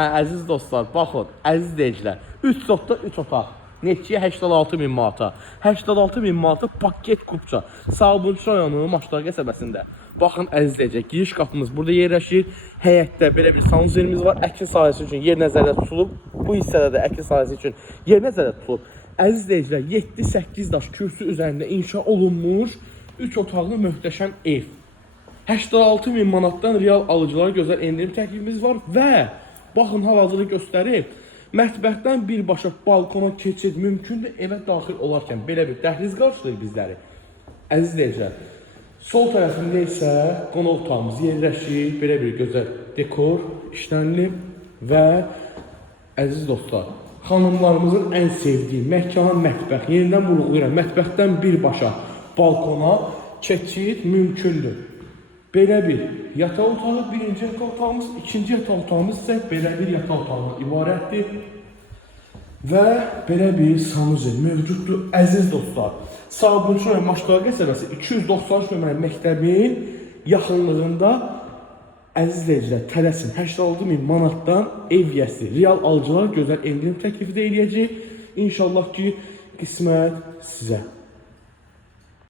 Əziz dostlar, baxın, əziz deyicilər, 3 otda 3 otaq. Neçəyə 86.000 manata. 86.000 manata paket kupça. Sabunçu rayonu Maçlar qəsəbəsində. Baxın, əziz deyicilər, giriş qapımız burada yerləşir. Həyətdə belə bir sanuzerimiz var. Əkin sahəsi üçün yer nəzərdə tutulub. Bu hissədə də əkin sahəsi üçün yer nəzərdə tutulub. Əziz deyicilər, 7-8 daş kürsü üzərində inşa olunmuş 3 otaqlı möhtəşəm ev. 86.000 manatdan real alıcılara gözəl endirim təklifimiz var və baxın, hal-hazırda göstərib. Mətbəxdən birbaşa balkona keçid mümkündür evə daxil olarkən. Belə bir dəhliz qarşılayır bizləri. Əziz deyicilər, sol tərəfində isə qonaq otağımız yerləşir. Belə bir gözəl dekor işlənilib və əziz dostlar, xanımlarımızın ən sevdiyi məkana mətbəx. Yenidən vurğulayıram, mətbəxdən birbaşa balkona keçid mümkündür. Belə bir yataq otağı, birinci yataq otağımız, ikinci yataq otağımız isə belə bir yataq otağından ibarətdir. Və belə bir sanuzel mövcuddur. Əziz dostlar, Sabunçu rayon Maçlar qəsəbəsi 293 nömrəli məktəbin yaxınlığında əziz deyicilər, tələsin 86.000 manatdan ev yəsi, real alıcılar gözəl endirim təklifi də eləyəcək. İnşallah ki, qismət sizə.